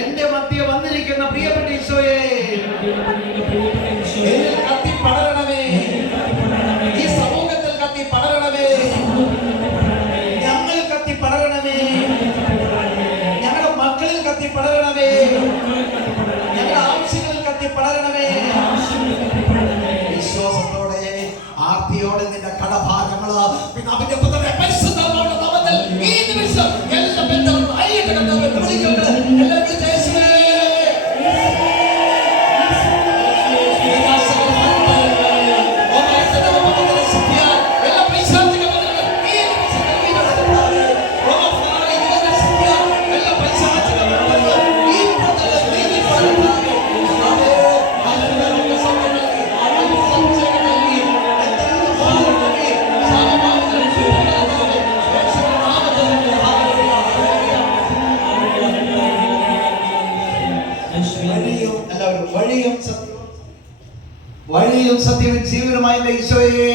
എന്റെ മധ്യ വന്നിരിക്കുന്ന പ്രിയപ്പെട്ട ഭക്തിയോടെ നിന്റെ കടഭാഗങ്ങൾ പിന്നെ അവന്റെ വഴിയും സത്യവും വഴിയും സത്യവും ജീവനുമായി ഈശോയെ.